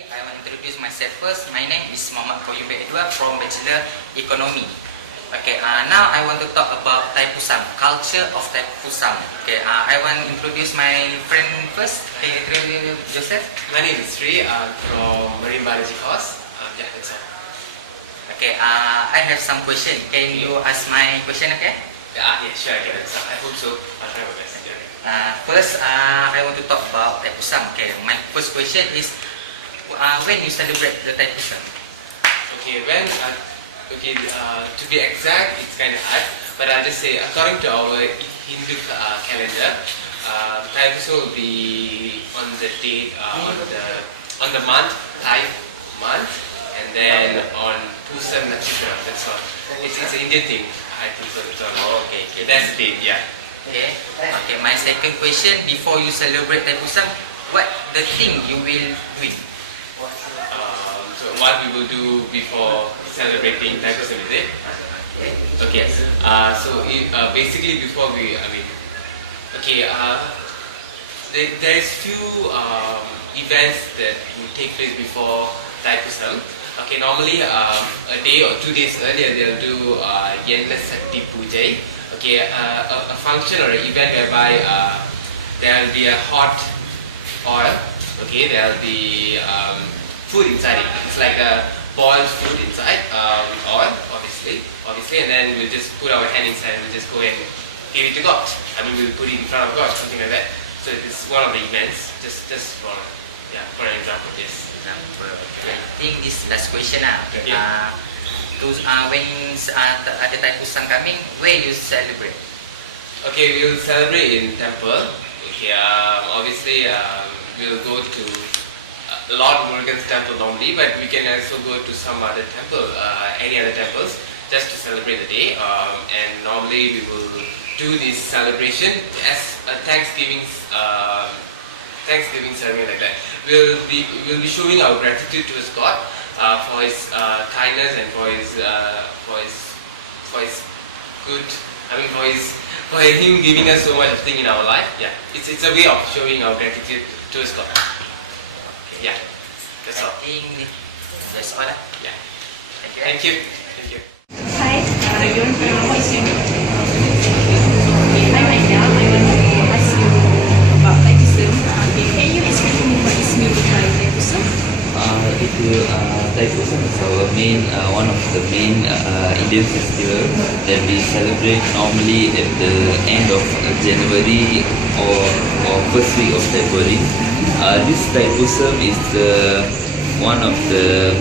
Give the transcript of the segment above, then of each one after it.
I want to introduce myself first. My name is Muhammad Koyube Edward from Bachelor Economy. Okay, now I want to talk about Taipusam, culture of Taipusam. Okay, I want to introduce my friend first. Can you introduce Joseph? My name is Sri. I'm from Marine Biology course. Yeah, that's all. Okay, I have some question. Can you ask my question? Okay. Yeah, sure, I can answer. I hope so. I'll try my best. First, I want to talk about Taipusam. Okay, my first question is, when you celebrate the Taipusam? Okay, to be exact, it's kind of hard, but I'll just say, according to our Hindu calendar, Taipusam will be on the date, on the month, Thai month, and then on Pusam Nakshatra. That's all. It's an Indian thing, I think so. Oh, okay. That's the date, yeah. Okay. Okay. My second question: before you celebrate Taipusam, what the thing you will do? So what we will do before celebrating Taipusam, is it? Okay. Basically before there is few events that will take place before Taipusam. Okay, normally a day or 2 days earlier they'll do Yenna Sakti Puja. Okay, a function or an event whereby there will be a hot oil. Okay, there will be food inside it. It's like a boiled food inside with oil, obviously, and then we'll just put our hand inside and we'll just go and give it to God. I mean, we'll put it in front of God, something like that. So this is one of the events, just for an example, yes. Okay. I think this last question Okay. When ada Taipusam coming, where you celebrate? Okay, we will celebrate in temple. Okay, obviously we'll go to Lord Murugan's temple normally, but we can also go to some other temple, any other temples, just to celebrate the day. And normally we will do this celebration as a Thanksgiving ceremony like that. We'll be showing our gratitude towards God for His kindness and for His good. I mean, for Him giving us so much of thing in our life. Yeah, it's a way of showing our gratitude towards God. Yeah, that's all. I think that's all. Yeah. Thank you. Thank you. Hi, what is your name? Hi, Maida. I want to ask you about Taipusam. Can you explain to me what is meant by Taipusam? Taipusam is our one of the main Indian festival that we celebrate normally at the end of January or first week of February. This Taipusam is one of the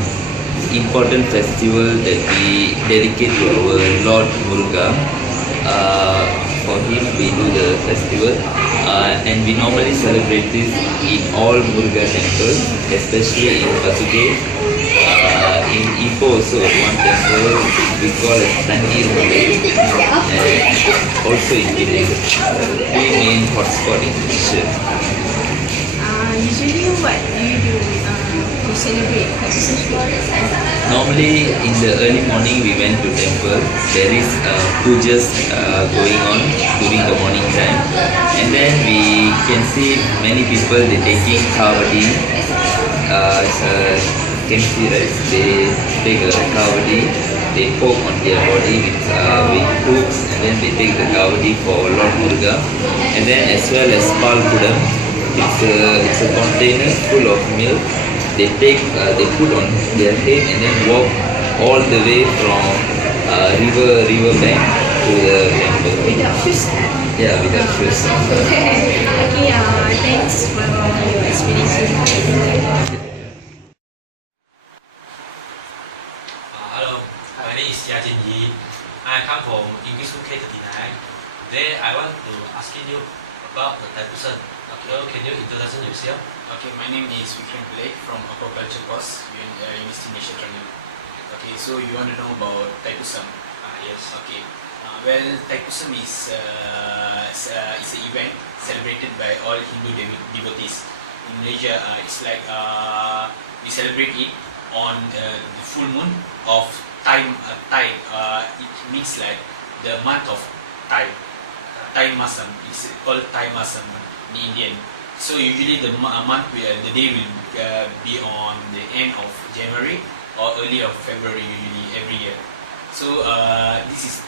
important festival that we dedicate to our Lord Muruga. For him we do the festival and we normally celebrate this in all Muruga temples, especially in Pasuke. In Ipoh also one temple we call it Tanir Malay, and also in Penang. Three main hotspot in Malaysia. Usually, what do you do to celebrate Taipusam? Normally in the early morning we went to temple. There is pujas going on during the morning time, and then we can see many people they taking kavadi. Can see, right? They take a kavadi, they poke on their body with hooks, and then they take the kavadi for Lord Muruga. And then as well as palkudam, it's a container full of milk. They put on their head and then walk all the way from river bank to the temple. Without shoes? Yeah, without shoes. Okay, thanks for your explanation. Hello, my name is Jia Yi. I come from English School K39. Today I want to ask you about the Taipusam. Okay, can you introduce yourself? Okay, my name is Vikram Pillai from Aquaculture course, University Malaysia Terengganu. Okay, so you want to know about Taipusam? Yes. Okay. Well, Taipusam is an event celebrated by all Hindu devotees. In Malaysia, it's like we celebrate it on the full moon of Thai. It means like the month of Thai Masam. It's called Thai Masam in Indian. So usually the the day will be on the end of January or early of February usually every year. So this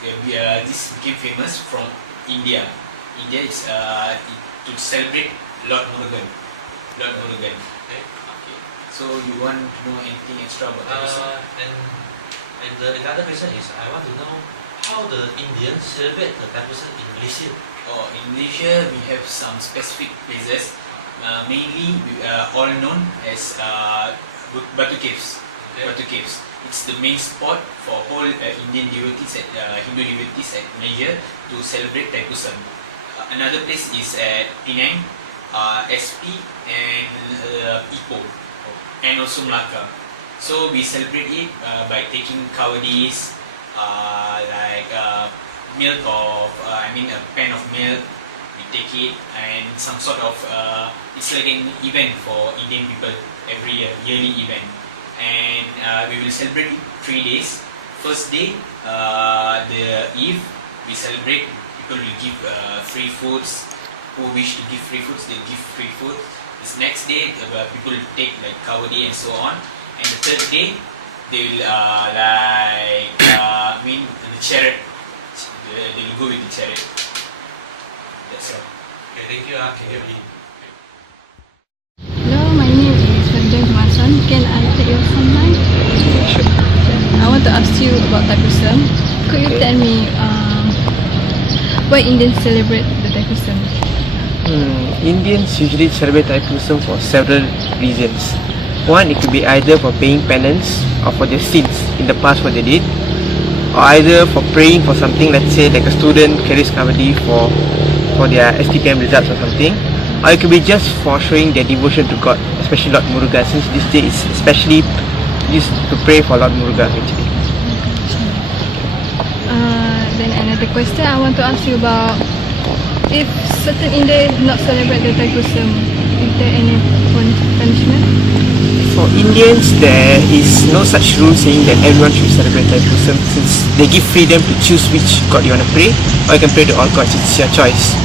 became famous from India. India is to celebrate Lord Murugan. Lord Murugan. Okay. Okay. So you want to know anything extra about that? And another question is, I want to know how the Indians celebrate the Thaipusam in Malaysia. Oh, in Malaysia we have some specific places, mainly all known as Batu Caves. Okay. Batu Caves. It's the main spot for whole Indian devotees Hindu devotees at Malaysia to celebrate Thaipusam. Another place is at Penang, SP and Ipoh, and also Melaka. So we celebrate it by taking kawadies, like milk of, a pan of milk. We take it and some sort of, it's like an event for Indian people every year, yearly event. And we will celebrate it 3 days. First day, the Eve, we celebrate. People will give free foods. Who wish to give free foods, they give free food. This next day, people will take like kawadi and so on. And the third day, they will the chariot. They will go with the chariot. That's all. Okay, thank you. Can you read? Hello, my name is Ferdinand Masan. Can I take your phone line? Sure. I want to ask you about Thaipusam. Could you tell me why Indians celebrate the Thaipusam? Indians usually celebrate Thaipusam for several reasons. One, it could be either for paying penance or for their sins in the past what they did, or either for praying for something. Let's say like a student carries kavadi for their STPM results or something, or it could be just for showing their devotion to God, especially Lord Murugan, since this day is especially used to pray for Lord Murugan actually. Then another question I want to ask you about, if certain Indians not celebrate the Thaipusam, is there any punishment? For Indians, there is no such rule saying that everyone should celebrate Thaipusam, since they give freedom to choose which God you want to pray, or you can pray to all gods. It's your choice.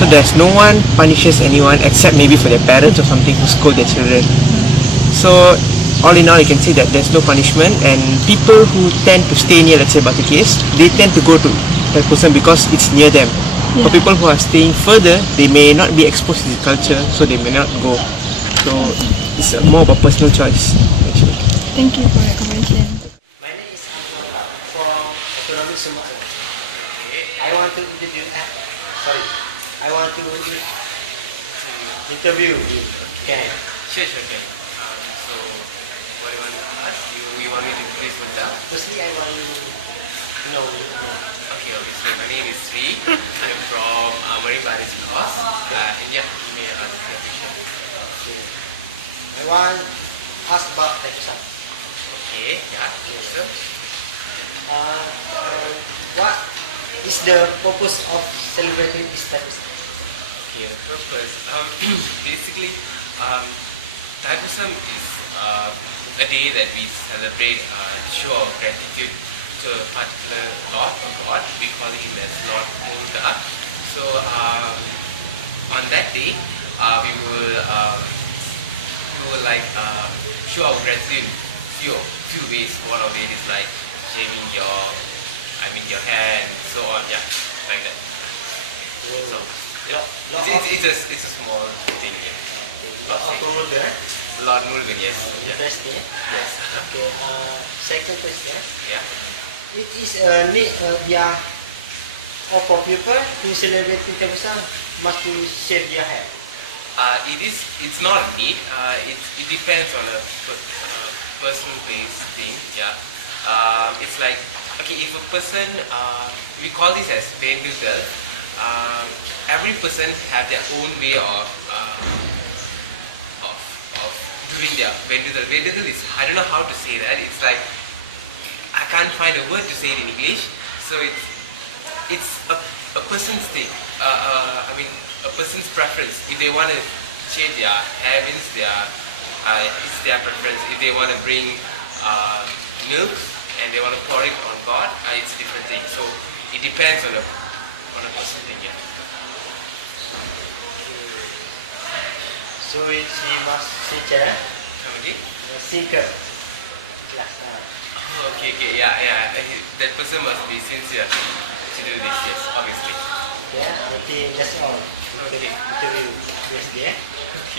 So there's no one punishes anyone except maybe for their parents or something who scold their children. So all in all, you can say that there's no punishment, and people who tend to stay near, let's say, Batu Caves, they tend to go to Thaipusam because it's near them. For people who are staying further, they may not be exposed to the culture, so they may not go. So it's more of a personal choice actually. Thank you for your information. My name is Anwar from Economic Sumatera. I want to interview you. Can I? Sure, Ken. So, what do you want to ask? You want me to introduce myself? Firstly, I want to know. Okay, so my name is Sri. I'm from Marine Biology course. And yeah, you may ask the question. I want to ask about Thaipusam. Okay, yeah, sure. What is the purpose of celebrating this Thaipusam? Okay, the purpose. Basically, Thaipusam is a day that we celebrate to show our gratitude to a particular Lord or God. We call him as Lord Murugan. So on that day, we will show our gratitude few ways. One of it is like shaving your hair and so on. Yeah, like that. So yeah, it's a small thing. Yeah. Lord Murugan, yes. Yeah. Interesting. Yes. Okay. Second question. Yeah. It is a need for people to celebrate Thaipusam must to shave their hair. It's not a need. It depends on a person-based thing. Yeah. It's like, okay, if a person, we call this as vendutal. Every person have their own way of doing their vendutal. Vendutal is, I don't know how to say that. It's like, I can't find a word to say it in English. So it's a person's thing. A person's preference. If they want to shave their hair, means it's their preference. If they want to bring milk and they want to pour it on God, it's a different thing. So it depends on a person thing. Yeah. So she must sincere, Okay. seeker. Yeah. Oh, okay, yeah. That person must be sincere to do this, yes, obviously. Yeah, okay, that's all. Okay. Interview. Yes, yeah.